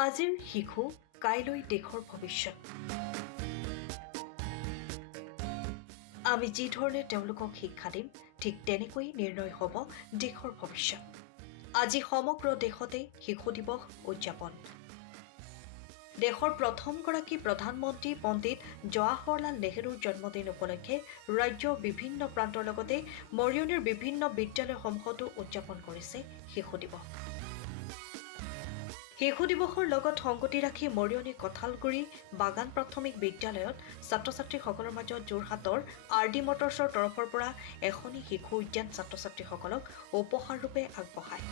আজিৰ শিশু কাইলৈ দেশৰ ভৱিষ্যত। আমি যি ধৰণে তেওঁলোকক শিক্ষা দিম ঠিক তেনেকৈ নিৰ্ণয় হ'ব দেশৰ ভৱিষ্যত। আজি সমগ্ৰ দেশতে শিশু দিৱস উদযাপন। দেশৰ প্ৰথমগৰাকী প্ৰধানমন্ত্ৰী পণ্ডিত জৱাহৰলাল নেহৰুৰ জন্মদিন উপলক্ষে ৰাজ্যৰ বিভিন্ন প্ৰান্তৰ লগতে মৰিয়নিৰ বিভিন্ন বিদ্যালয়সমূহতো উদযাপন কৰিছে শিশু দিৱস। শিশু দিৱসৰ লগত সংগতি ৰাখি মৰিয়নি কঁঠালগুৰি বাগান প্ৰাথমিক বিদ্যালয়ত ছাত্ৰ ছাত্ৰীসকলৰ মাজত যোৰহাটৰ RD মটৰ্ছৰ তৰফৰ পৰা এখনি শিশু উদ্যান ছাত্ৰ ছাত্ৰীসকলক উপহাৰ ৰূপে আগবঢ়ায়।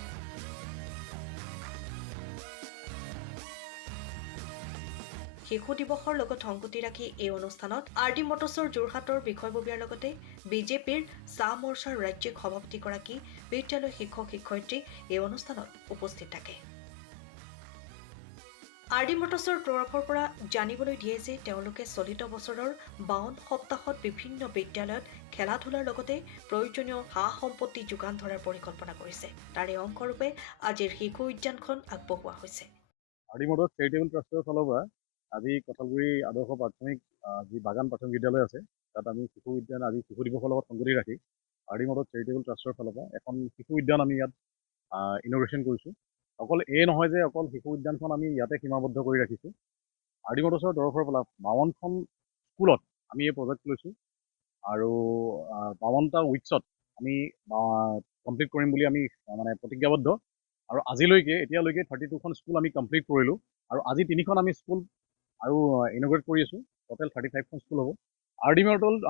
শিশু দিৱসৰ লগত সংগতি ৰাখি এই অনুষ্ঠানত RD মটৰ্ছৰ যোৰহাটৰ বিষয়ববীয়াৰ লগতে বিজেপিৰ চাহ মৰ্চাৰ ৰাজ্যিক সভাপতিগৰাকী বিদ্যালয় শিক্ষক শিক্ষয়িত্ৰী এই অনুষ্ঠানত উপস্থিত থাকে। RD মটৰ্ছৰ তৰফৰ পৰা জানিবলৈ দিয়ে যে তেওঁলোকে চলিত বছৰৰ 52 সপ্তাহত বিভিন্ন বিদ্যালয়ত খেলা ধূলাৰ লগতে প্ৰয়োজনীয় সা সম্পত্তি যোগান ধৰাৰ পৰিকল্পনা কৰিছে। তাৰে অংশৰূপে আজিৰ শিশু উদ্যানখন আগবঢ়োৱা হৈছে। RD মটৰ্ছ চেৰিটেবল ট্ৰাষ্টৰ ফালৰ পৰা আজি কঁঠালগুৰি আদৰ্শ প্ৰাথমিক যি বাগান প্ৰাথমিক বিদ্যালয় আছে তাত আমি শিশু উদ্যান আজি শিশু দিৱসৰ লগত সংগতি ৰাখি RD মটৰ্ছ চেৰিটেবল ট্ৰাষ্টৰ ফালৰ পৰা এখন শিশু উদ্যান আমি ইয়াত ইনগ্ৰেশ্যন কৰিছোঁ। অকল এই নহয় যে অকল শিশু উদ্যানখন আমি ইয়াতে সীমাবদ্ধ কৰি ৰাখিছোঁ। RD মটৰ্ছৰ তৰফৰ পৰা 52খন স্কুলত আমি এই প্ৰজেক্ট লৈছোঁ আৰু 52টা উইকছত আমি কমপ্লিট কৰিম বুলি আমি মানে প্ৰতিজ্ঞাবদ্ধ। আৰু এতিয়ালৈকে 32খন স্কুল আমি কমপ্লিট কৰিলোঁ আৰু আজি 3খন আমি স্কুল আৰু ইনগ্ৰেট কৰি আছোঁ। টোটেল 35খন স্কুল হ'ব।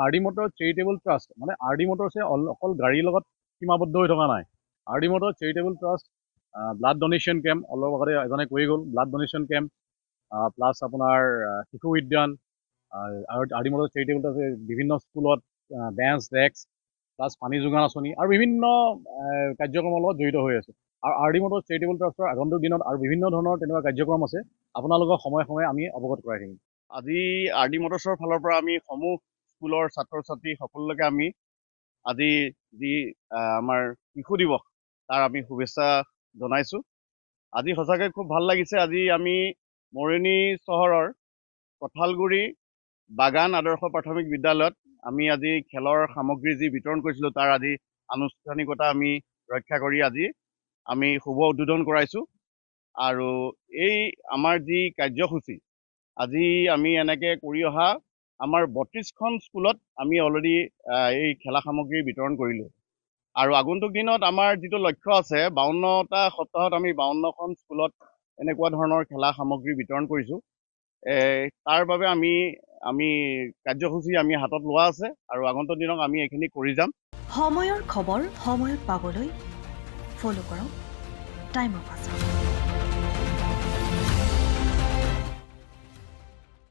RD মটৰ্ছ চেৰিটেবল ট্ৰাষ্ট মানে RD মটৰ্ছে অকল গাড়ীৰ লগত সীমাবদ্ধ হৈ থকা নাই। RD Motors charitable trust blood donation camp অলপ আগতে এজনে কৈ গ'ল, ব্লাড ডনেশ্যন কেম্প প্লাছ আপোনাৰ শিশু উদ্যান আৰু RD মটৰ্ছ চেৰিটেবল ট্ৰাষ্টে বিভিন্ন স্কুলত বেঞ্চ ডেস্ক প্লাছ পানী যোগান আঁচনি আৰু বিভিন্ন কাৰ্যক্ৰমৰ লগত জড়িত হৈ আছে। আৰু RD মটৰ্ছ চেৰিটেবল ট্ৰাষ্টৰ আগন্তুক দিনত আৰু বিভিন্ন ধৰণৰ তেনেকুৱা কাৰ্যক্ৰম আছে, আপোনালোকক সময়ে সময়ে আমি অৱগত কৰাই থাকিম। আজি RD মটৰ্ছৰ ফালৰ পৰা আমি সমূহ স্কুলৰ ছাত্ৰ ছাত্ৰী সকলোলৈকে আমি আজি যি আমাৰ শিশু দিৱস তাৰ আমি শুভেচ্ছা জনাইছোঁ। আজি সঁচাকৈ খুব ভাল লাগিছে। আজি আমি মৰিয়নি চহৰৰ কঁঠালগুৰি বাগান আদৰ্শ প্ৰাথমিক বিদ্যালয়ত আমি আজি খেলৰ সামগ্ৰী যি বিতৰণ কৰিছিলোঁ তাৰ আজি আনুষ্ঠানিকতা আমি ৰক্ষা কৰি আজি আমি শুভ উদ্বোধন কৰাইছোঁ। আৰু এই আমাৰ যি কাৰ্যসূচী আজি আমি এনেকৈ কৰি অহা আমাৰ 32খন স্কুলত আমি অলৰেডি এই খেলা সামগ্ৰী বিতৰণ কৰিলোঁ। আৰু আগন্তুক দিনত আমাৰ যিটো লক্ষ্য আছে 52টা সপ্তাহত আমি 52খন স্কুলত এনেকুৱা ধৰণৰ খেলা সামগ্ৰী বিতৰণ কৰিছোঁ। তাৰ বাবে আমি কাৰ্যসূচী আমি হাতত লোৱা আছে আৰু আগন্তুক দিনত আমি এইখিনি কৰি যাম। সময়ৰ খবৰ সময়ত পাবলৈ ফ'ল' কৰক টাইম অফ আছাম।